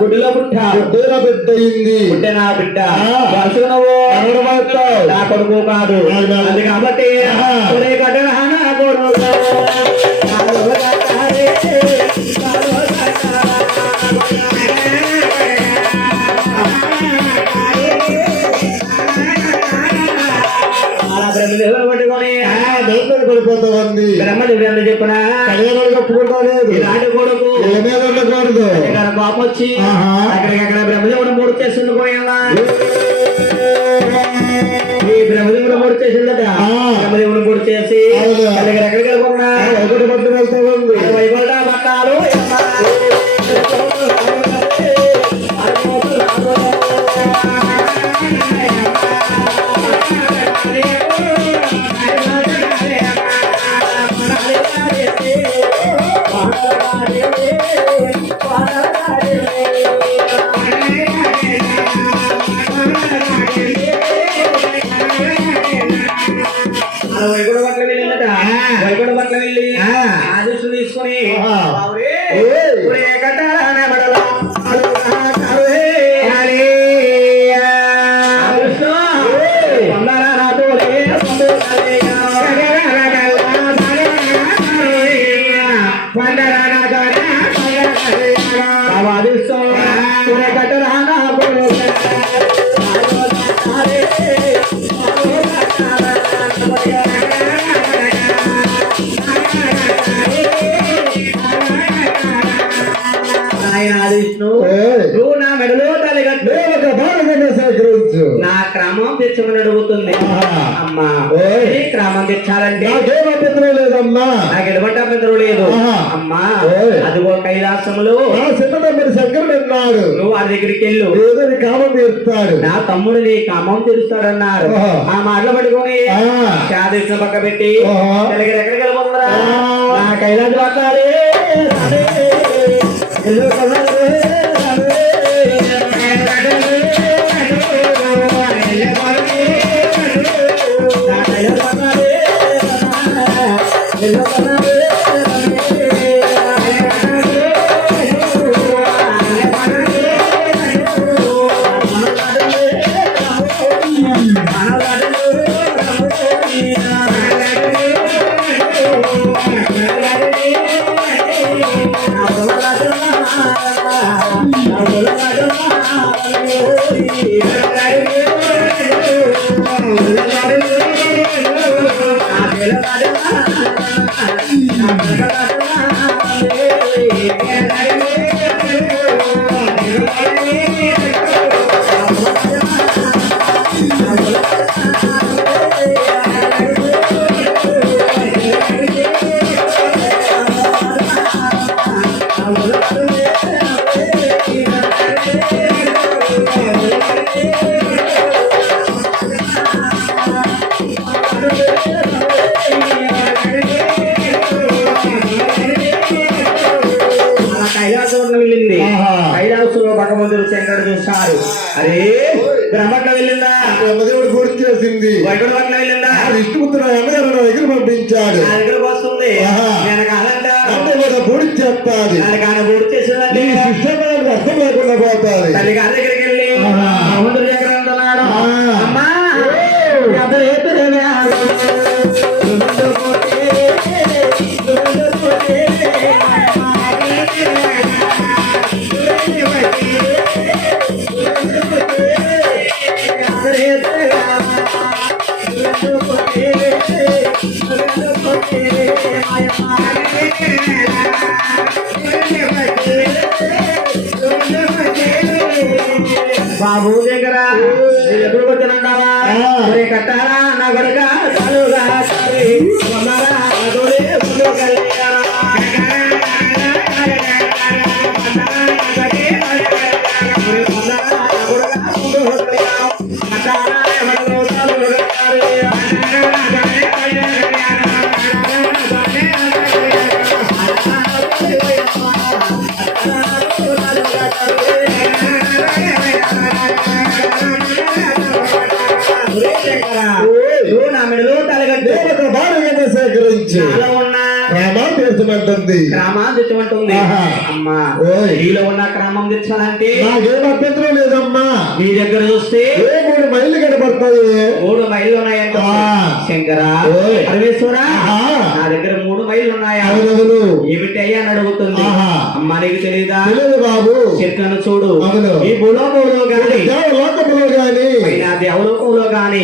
గుడిలో పుట్ట పెద్దగా పెద్దయింది పుట్టే నా బిడ్డ ఆ. వరుస నువ్వు ఎవరు మాట్లాడు? నా కొడుకు కాదు కాదు, కాదు. అది కాబట్టి ఎంత చెప్పినా? కళ్యాణాలు కప్పుకుంటా లేదు ఈనాటి కొడుకు. పాపం వచ్చి బ్రహ్మదేవుడు మూడు చేసింది పోయేలా. నాయన విష్ణు ఏయ్. నువ్వు నా మెడలో తలగట్టు సేకరించు నా క్రమం తెచ్చమని అడుగుతుంది. అమ్మా. ఈ క్రమం తెచ్చాలంటే నాకేం అభ్యంతరం లేదమ్మా నాకు ఎటువంటి అభ్యంతరం లేదు. అమ్మా. అదిగో కైలాసములు నా చిన్నతమ్ముడు శంకరుడు అన్నాడు నువ్వు వారి దగ్గరికి వెళ్ళు ఏదో నీ కామం తీరుస్తాడు నా తమ్ముడు నీ కామం ఆహా. ఆ మాటలు పట్టుకొని ఆ. శాదీసిన పక్క పెట్టి. ఎక్కడికి వెళ్ళిపోతుందా ఆ. నా కైలాస పట్టాలి Entendeu? బాబు దగ్గర ఎప్పుడు ఒరే కట్టారా నా కొడుక చాలుగా అమ్మా ఓయ్. నీలో ఉన్న క్రమం తెచ్చాలంటే నాకేం అభ్యంతరం లేదమ్మా. నీ దగ్గర చూస్తే ఏ మూడు మైళ్ళు కనబడతాయి మూడు మైళ్ళు ఉన్నాయంట. శంకర. పరమేశ్వరా. నా దగ్గర మూడు మైళ్ళు ఉన్నాయా ఏమిటి అయ్యా అని అడుగుతుంది. అమ్మా నీకు తెలియదా తెలియదు బాబు చెట్లను చూడు. ఈ భూలోకంలో గాని లోకములో గాని పైన దేవలోకంలో గాని.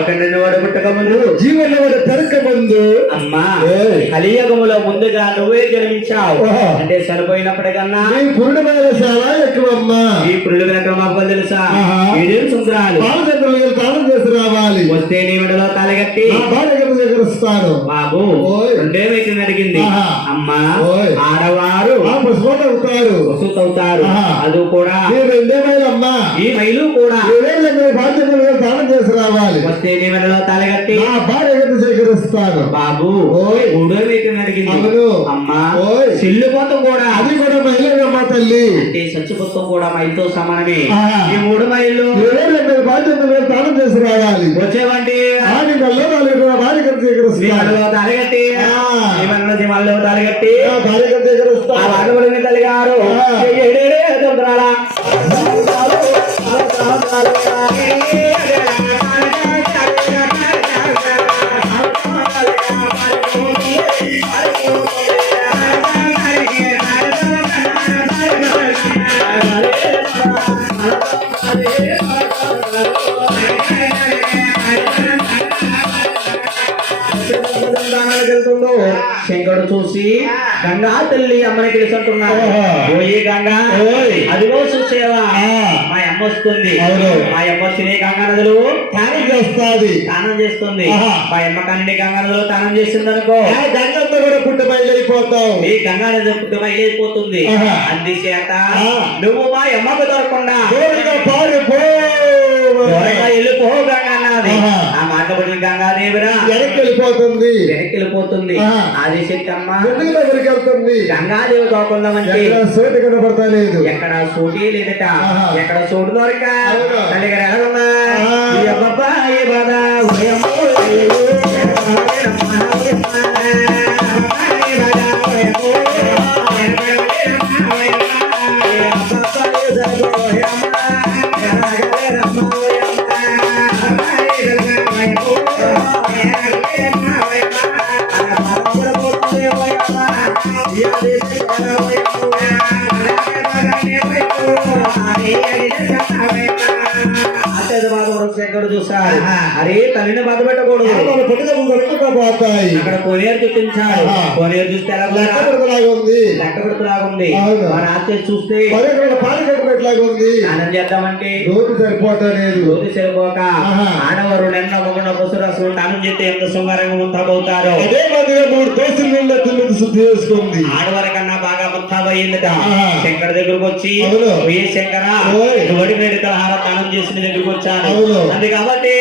ఒక నిన్ను వాడు పుట్టక ముందు జీవన పెరక ముందు అమ్మా. కలియుగములో ముందుగా నువ్వే జన్మించావు. అంటే చనిపోయినప్పటికన్నా నీ పురుడమైన చాలా ఎక్కువమ్మా ఈ పురుడు కనుక మాకు తెలుసా. ఏడేడు సముద్రాలు బాలచంద్రులు తాళం చేసి రావాలి వస్తే నీ మెడలో తాళగట్టి నా భార్య గారి దగ్గర వస్తాను బాబు. రెండే వేటిని అడిగింది. అమ్మా. ఆడవారు అవుతారు ఆహా. అది కూడా రెండే మైలమ్మా ఈ మైలు కూడా గారు తాళం చేసి రావాలి వస్తే నీ మెడలో తాళగట్టి నా భార్య గారిని స్వీకరిస్తాను బాబు ఓయ్. మూడో వేటిని అడిగింది. అమ్మా ఓయ్. చెల్లు పోతం కూడా అది కూడా మహిళమ్మా తల్లి అంటే చచ్చిపోతం కూడా మైలుతో సమానమే. ఈ మూడు మైళ్ళు గారు తాళం చేసి రావాలి వచ్చేవంటి ఆడి నెలలో నాలుగు నా భార్య గారిని నీ స్వీకరిస్తాను మెడలో తాళగట్టి ఆ. వెళ్తుందో శంకరుడు చూసి గంగా తల్లి అమ్మని పిలుచుంటున్నాడు. ఓయే గంగా. అదిగో చూసేవా. మా అమ్మ వస్తుంది. మా అమ్మ వచ్చిన గంగా నదులు తాళం చేస్తాది స్నానం చేస్తుంది. మా అమ్మ కానీ గంగా నదులు స్నానం చేస్తుంది అనుకో గంగంతా కూడా పుట్ట బయలుపోతావు ఈ గంగా నది అయిపోతుంది ఆహా. అందుచేత. నువ్వు మా అమ్మకు దొరకకుండా పారిపో దూరంగా వెళ్ళిపో గంగా నాది ఆహా. ఆ మాట పడిన గంగాదేవిరా వెనక్కి వెళ్ళిపోతుంది వెనక్కి వెళ్ళిపోతుంది ఆహా. ఆది శక్తి అమ్మ ఎందుకు దగ్గరికి వెళ్తుంది గంగాదేవి దొరకుందామంటే ఎక్కడ సోటి కనబడతా లేదు ఎక్కడ సూటి లేదట. ఎక్కడ చోటు దొరక. తల్లిగారు ఎలాగున్నా అబ్బాయి బాధ. తల్లిని బాధ పెట్టకూడదు అక్కడ కోనేరు చూపించాడు. చూస్తే ఉందా? లెక్క. మన ఆచే చూస్తే ఉంది చేద్దామంటే రోజు సరిపోతా లేదు. రోజు సరిపోక. ఆడవారు నిన్న మొగన పశురు అసలు స్నానం చేస్తే ఎంత సుమారంగా ముంతాబోతారు అదే మాదిరిగా మూడు దోసులు నీళ్ళ తొమ్మిది శుద్ధి చేసుకుంది. ఆడవారి ఆహా. శంకర్ దగ్గరకు వచ్చి. ఏ శంకర. వడి వేడి తలహార తానం చేసి నీ దగ్గరకు వచ్చాను. అందు కాబట్టి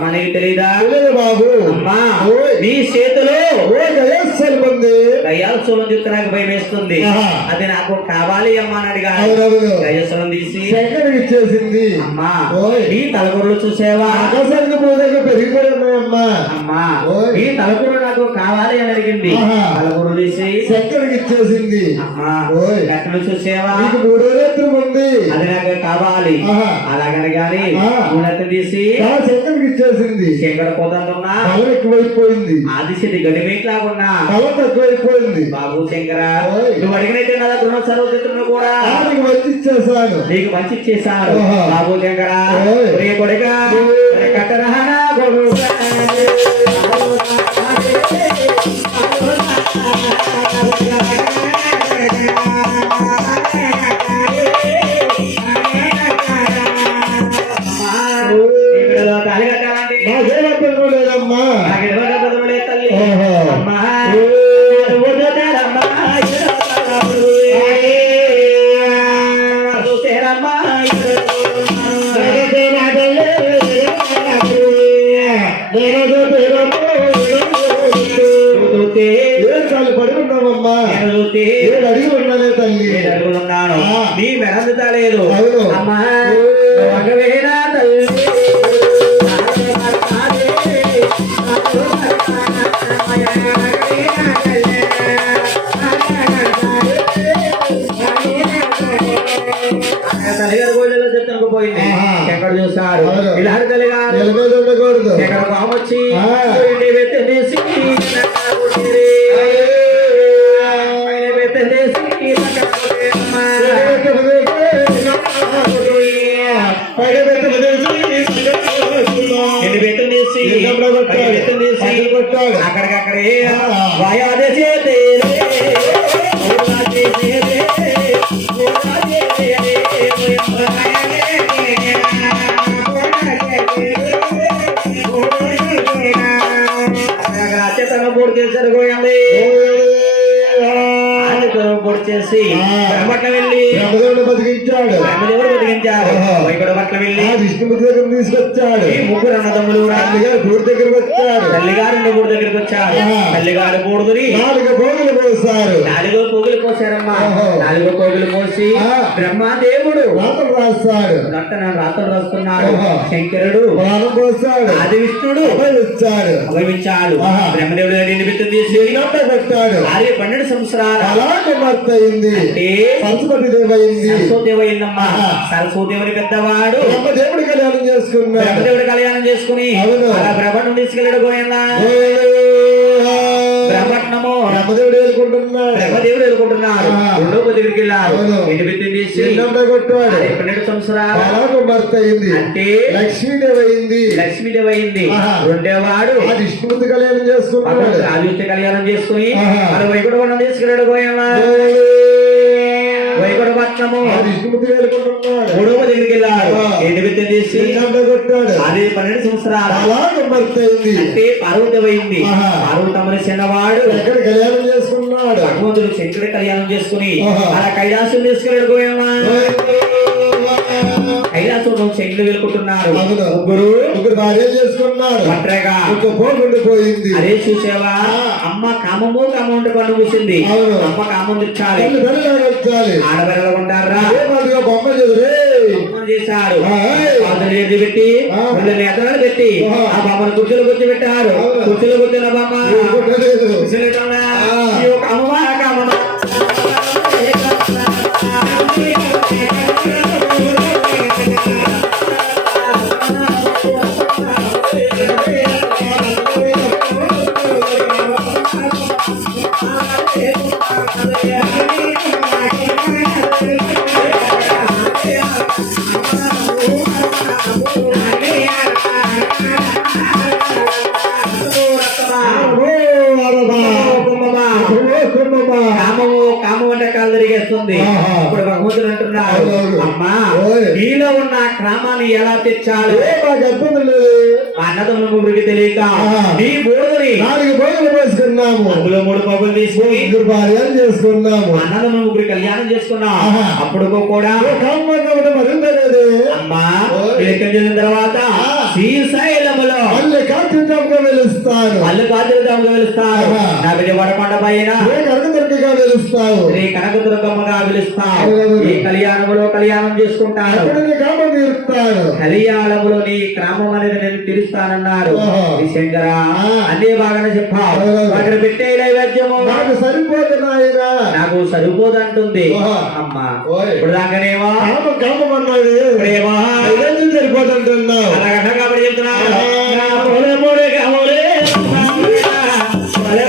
అవును. అమ్మా నీకు తెలియదా బాబు? అమ్మా. నీ చేతిలో గయాల్సోలం చూస్తే నాకు భయం వేస్తుంది. అది నాకు కావాలి అమ్మా అని అవునవును. గయసోలం తీసి. ఇచ్చేసింది. అమ్మా. నీ తలకూరలు చూసేవా? పెరిగిపోయామ్మా అమ్మా. నీ తలకూర నాకు కావాలి అని అడిగింది. తలకూర తీసి శంకరికి ఇచ్చేసింది. లెక్కలు చూసేవా నీకు మూడో ఉంది అది నాకు కావాలి. అలాగని గాని. మూడెత్త తీసి ఆ శంకరికి ఇచ్చేసింది శంకర పోతున్నా బలం ఎక్కువైపోయింది ఆదిశతి గడిమేట్లాగున్నా బలం తక్కువైపోయింది బాబు శంకర. నువ్వు అడిగినైతే నా దగ్గర సర్వచిత్రులు కూడా ఆమెకి వచ్చి ఇచ్చేసాను నీకు మంచి ఓహో. బాబు శంకర కొడుకా. ఒరే కట్టరహనా కొడుకా. గోయండి అత్యతను పూర్తి చేసి. బ్రహ్మట్ల వెళ్ళి బతికించాడు బ్రహ్మదేవుడు బతికించారు ఆహా. వైకుడు పట్ల వెళ్ళి విష్ణుమూర్తి దగ్గర తీసుకొచ్చాడు ఈ ముగ్గురు అన్నదమ్ములు తల్లిగారు గుడి దగ్గరకు వచ్చాడు తల్లిగారు గుడి దగ్గరికి వచ్చారు. ఆహా. తల్లిగారు కూడుదురి నాలుగు భోగులు పోస్తారు నాలుగో పోగులు పోసారమ్మా. నాలుగో పోగులు పోసి. బ్రహ్మదేవుడు రాతలు రాస్తాడు. రక్త రాతలు రాస్తున్నాడు. శంకరుడు ప్రాణం పోస్తాడు ఆది విష్ణుడు అబ్బాయి వచ్చాడు అభవించాడు ఆహా. బ్రహ్మదేవుడు నిన్ను బిత్తం తీసి పెట్టాడు. ఆర్య పన్నెండు సంవత్సరాల. అలా కుమార్తె అయింది. అంటే సరస్వతి దేవి అయింది సరస్వదేవయ్యిందమ్మా ఆహా. సరస్వదేవుని పెద్దవాడు. బ్రహ్మదేవుడి కళ్యాణం చేసుకున్నాడు బ్రహ్మదేవుడు కళ్యాణం చేసుకుని. అలా బ్రహ్మను తీసుకెళ్ళాడు గోయన్నా బ్రహ్మట్నము బ్రహ్మదేవుడు ఎదుర్కొంటున్నారు దగ్గరికి వెళ్ళారు. పన్నెండు సంవత్సరాలు. అయింది. అంటే లక్ష్మీదేవి అయింది. లక్ష్మీదేవి అయింది. రెండేవాడు విష్ణుమూర్తి కళ్యాణం చేసుకున్నాడు. ఆదిత్య కళ్యాణం చేసుకుని తీసుకెళ్ళాడు గోయన్నా మూడవ దగ్గరికి అది పన్నెండు సంవత్సరాలు. అంటే చిన్నవాడు కళ్యాణం చేసుకున్నాడు? భగవంతుడు శంకరుడి కళ్యాణం చేసుకుని. అలా కైలాసం తీసుకెళ్ళాడు కైలాసంలో చెట్లు వెళ్ళుకుంటున్నారు అవును. ముగ్గురు ముగ్గురు భార్య చేసుకున్నాడు ఒంటరిగా ఒక పోగుండిపోయింది అదే చూసావా? అమ్మ కామము కామం మూసింది అవును. అమ్మ కామం తెచ్చాలి ఆడపిల్లలు ఉంటారా? బొమ్మ బొమ్మను చేశారు. పెట్టి. రెండు నేతలు పెట్టి. ఆ. బొమ్మను కుర్చీలో కూర్చోబెట్టారు అవును. కుర్చీలో కూర్చున్న బొమ్మ. ఇప్పుడు భగవంతుడు అంటున్నారు. అమ్మా. నీలో ఉన్న క్రమాన్ని ఎలా తెచ్చాలి మా అన్నదమ్ముల ముగ్గురికి తెలియక. నీ బోధని నాలుగు పోగులు వేసుకున్నాము అందులో మూడు పగులు తీసుకుని ముగ్గురు భార్యలు చేసుకున్నాము అన్నదమ్ముల ముగ్గురు కళ్యాణం చేసుకున్నా. అప్పుడు కూడా అమ్మా తర్వాత. శ్రీశైలములో వెలుస్తాను. అల్లు కాదులుతాముగా వెలుస్తారు ఆహా. నా బిడ్డ వడకొండ పైన. ఏ కనకదుర్గగా వెలుస్తావు? శ్రీ కనకదుర్గమ్మగా పిలుస్తాం అవునవును. ఈ కళ్యాణములో కళ్యాణం నీ కళ్యాణములో క్రమం అనేది నేను తీరుస్తానన్నారు. శంకర. అన్ని బాగానే చెప్పావు. అక్కడ పెట్టే నైవేద్యము. నాకు సరిపోదు నాకు సరిపోదంటుంది. ఓహో. అమ్మా. ఇప్పుడు దాకానేమో? సరిపోతుంటున్నావు అలాగంట కాబట్టి చెప్తున్నా. ఆ. నా పోలే